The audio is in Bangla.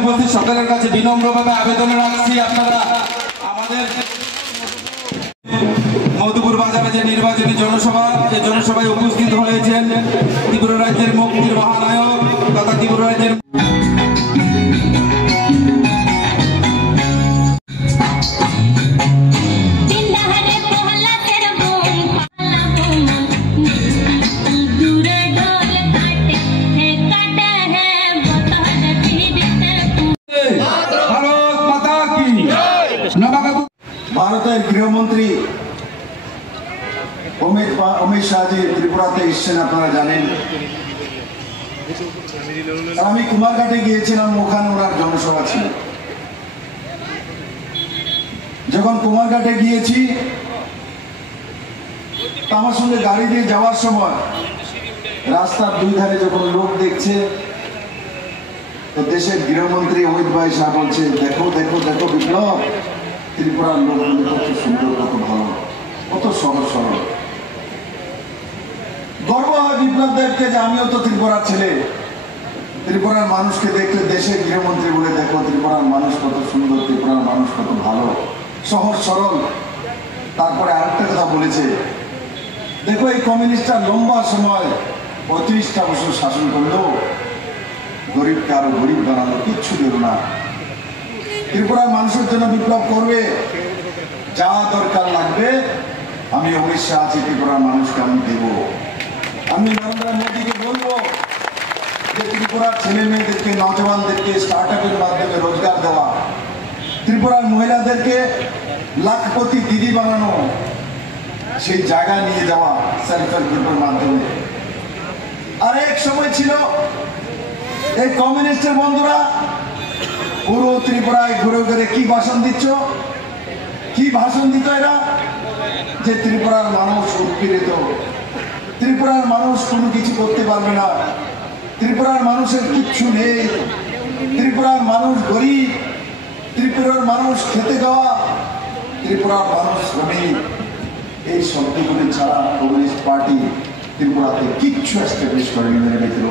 উপস্থিত সকলের কাছে বিনম্রভাবে আবেদন রাখছি, আপনারা আমাদের মধুপুর বাজারে যে নির্বাচনী জনসভা, যে জনসভায় উপস্থিত হয়েছেন ত্রিপুরা রাজ্যের মুক্তির মহানায়ক তথা ত্রিপুরা রাজ্যের ভারতের গৃহমন্ত্রী অমিত শাহজি ত্রিপুরাতে এসছেন, আপনারা জানেন। আমি কুমারঘাটে গিয়েছিলাম, ওখানে ওনার জনসভা ছিল। যখন কুমারঘাটে গিয়েছি, আমার সঙ্গে গাড়ি দিয়ে যাওয়ার সময় রাস্তার দুই ধারে যখন লোক দেখছে, তো দেশের গৃহমন্ত্রী অমিত ভাই শাহ বলছে, দেখো দেখো দেখো বিপ্লব, ত্রিপুরার লোকগুলি কত সুন্দর, কত ভালো, কত সহজ সরল। গর্ব হয় বিপ্লবদেরকে যে আমিও তো ত্রিপুরার ছেলে। ত্রিপুরার মানুষকে দেখলে দেশের গৃহমন্ত্রী বলে, দেখো ত্রিপুরার মানুষ কত সুন্দর, ত্রিপুরার মানুষ কত ভালো, সহজ সরল। তারপরে আরেকটা কথা বলেছে, দেখো এই কমিউনিস্টরা লম্বা সময় 35টা বছর শাসন করলো, গরিবকে আরো গরিব বানালো, কিচ্ছু দিল না। ত্রিপুরার মানুষের জন্য বিপ্লব করবে, যা দরকার লাগবে আমি অমিত শাহ আছি, ত্রিপুরার মানুষকে আমি দেব। আমি নরেন্দ্র মোদীকে বলবো যে ত্রিপুরার ছেলে মেয়েদেরকে, নজওয়ানদেরকে স্টার্ট আপের মাধ্যমে রোজগার দেওয়া, ত্রিপুরার মহিলাদেরকে লাখপতি দিদি বানানো, সেই জায়গা নিয়ে যাওয়া সেলফ হেল্প গ্রুপের মাধ্যমে। আর এক সময় ছিল এই কমিউনিস্টের বন্ধুরা পুরো ত্রিপুরায় ঘুরে ঘুরে কি ভাষণ দিচ্ছ, কি ভাষণ দিত এরা, যে ত্রিপুরার মানুষ উৎপীড়িত, ত্রিপুরার মানুষ কোনো কিছু করতে পারবে না, ত্রিপুরার মানুষের কিচ্ছু নেই, ত্রিপুরার মানুষ গরিব, ত্রিপুরার মানুষ খেতে দেওয়া, ত্রিপুরার মানুষ শ্রমিক। এই শব্দগুলি ছাড়া কমিউনিস্ট পার্টি ত্রিপুরাতে কিচ্ছু এস্টাবলিশ করেনি মেরে গেছিল।